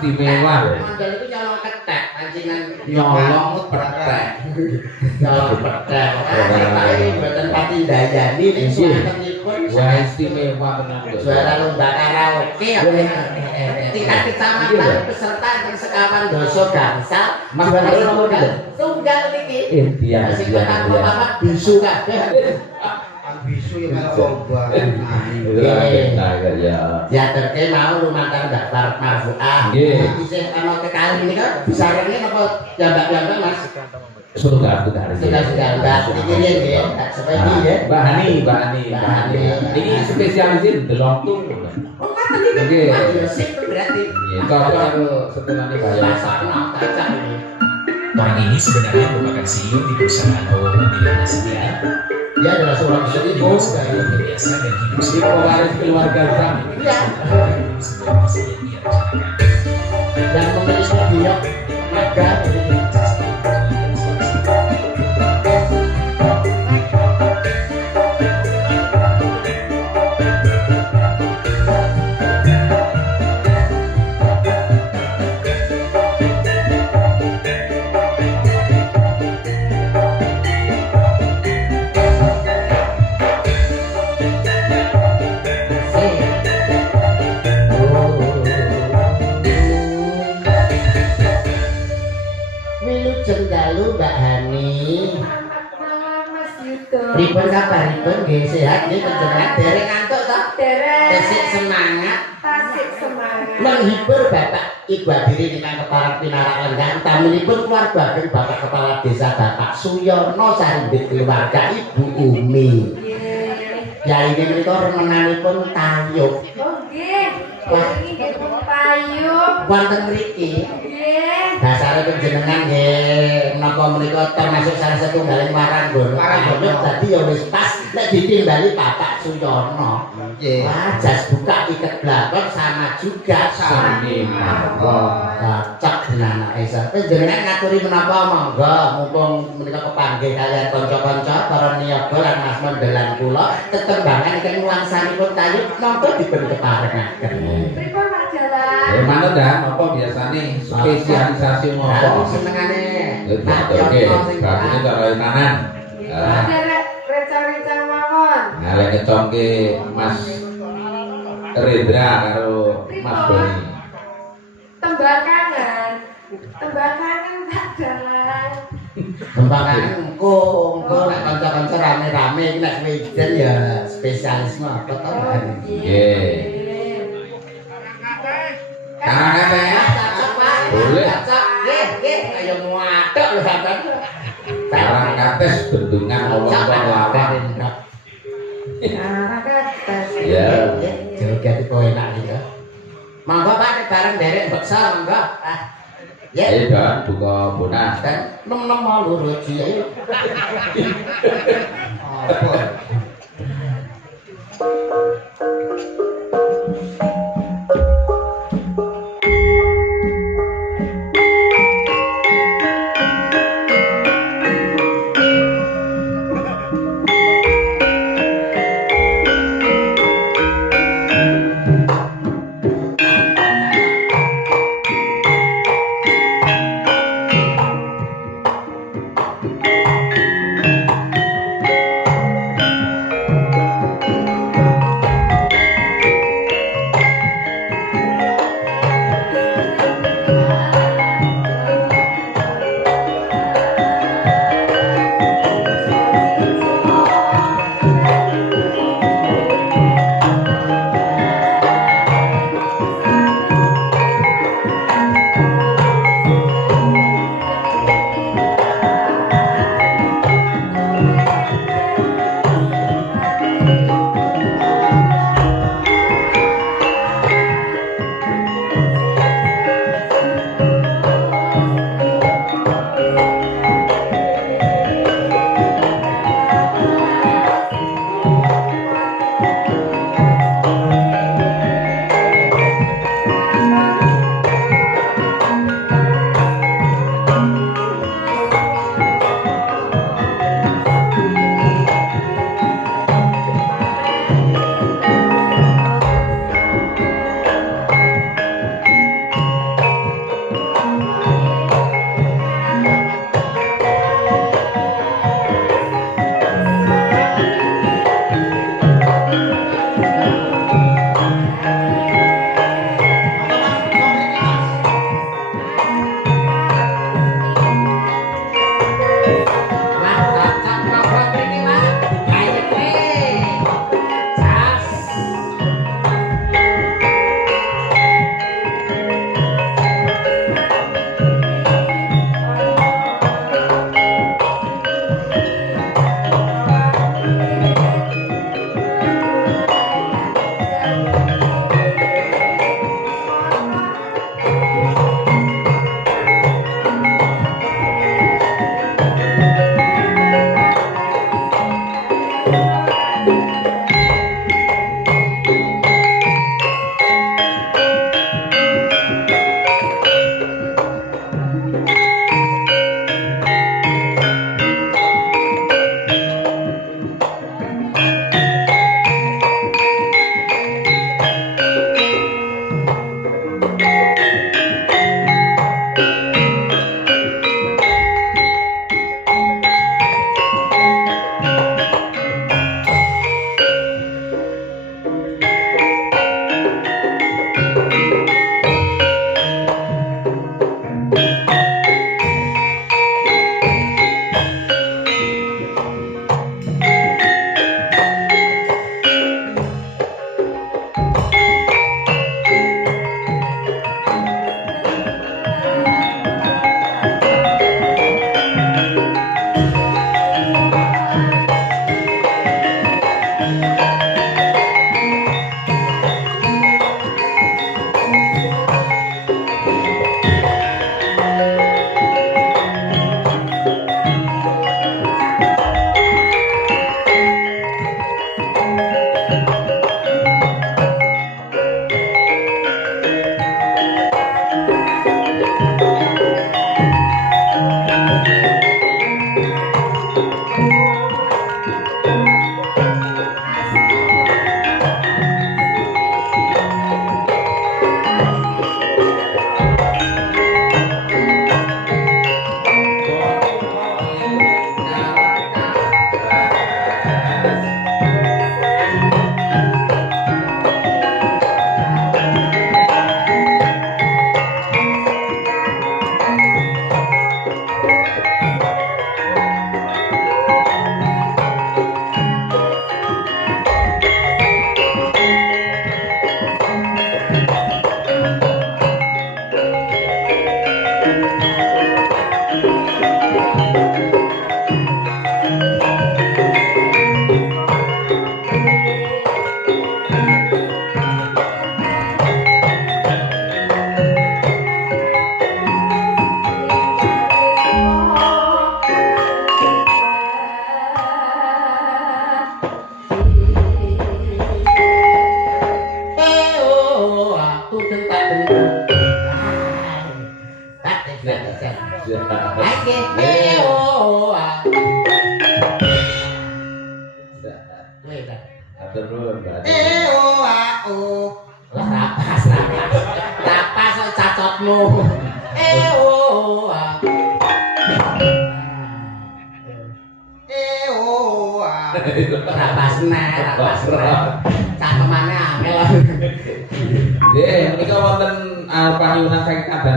istimewa lho. Model itu nyolong ketek, pancingan Nyolong petek. nyolong petek. Tapi mboten pati ndayani ning suwantenipun. Wah istimewa tenan lho. Juara lomba karaoke tingkat kecamatan peserta yang sekawan doso gangsal Mas juara Mas tunggal tunggal niki. Iya Sing pertama bisu kabeh. Bisu ya melu lomba. Ya terke mau lumantar daftar marfu'ah. Nggih. Isih ana kekali nika bisarene napa jambak-jambak Mas? Sudah. Sudah Mbak iki nggih, tak sependi nggih. Mbak Hani. Ini spesialisin delontung. Oh, ngoten iki. Nggih. Wah, sip berarti. Iya, cocok karo setelahnya bayar. Masakno cocok iki. Orang ini sebenarnya merupakan CEO di perusahaan automobilnya sendiri. Dia adalah seorang Dengan CEO. sebuah hidup biasa dan hidup Ini sehat. pewaris keluarga kami. Iya. Sebuah misi yang ia rencanakan. Dan memiliki dia maka Wilujeng dalu Mbak Hani. Mas Yudo. Pripun kabaripun nggih sehat nggih panjenengan dereng ngantuk to? Dereng. Tesih semangat Tasik semangat. menghibur Bapak Ibu hadirin ingkang kepareng pinarak lenggah utaminipun keluarga Bapak Kepala Desa Bapak Suyono Sarindit keluarga Ibu Umi. Nggih. Ya ini menika remenanipun tayub Oh nggih. Ini nggih pun payung. wonten mriki. Nggih. Dasare panjenengan nggih menapa menika termasuk salah satunggaling waranggana. Waranggana dadi ya wis pas nek ditimbali Bapak Suyono. Nggih. Wah, jas buka iket blakon sama juga Sami mangga. cocok dengan anak Esa. Panjenengan ngaturi menapa monggo mumpung menika kepanggih kalian kanca-kanca para niaga lan Mas Mondelan kula tetembangan ingkang nuansanipun tayub monggo dipun keparengaken. Pripun Pak Jalan? Mana dah apa biasane spesialisasi Aku ngopo? senengane Oke, berarti ini taruh kanan. Derek reca-reca mawon. Nah, lek ngecongke Mas Rendra karo Mas Boni. Tembakangan. Tembakangan Pak Jalan. Kembangan engko nek kanca-kanca rame-rame iki nek wejen ya spesialisme apa to Mbak? Nggih. Karang kabeh. Cocok Pak. Boleh. Cocok. Nggih, kaya muatuk lho sampean. Karang kates bendungan Allah lawan. Ya. Joget iku enak iki. Monggo Pak nek bareng derek beksa monggo. Ya. Ayo dan buka bonus. Dan nem-nem mau loro ji. Apa? Aike, eo, Wih, dah. Atur nuwun, Mbak. Eo au. Lah rapas. Rapas kok cacotmu. Eo. Eo au. Rapas. Cakemane angel. Nggih, menika wonten panyuwunan saking Kaban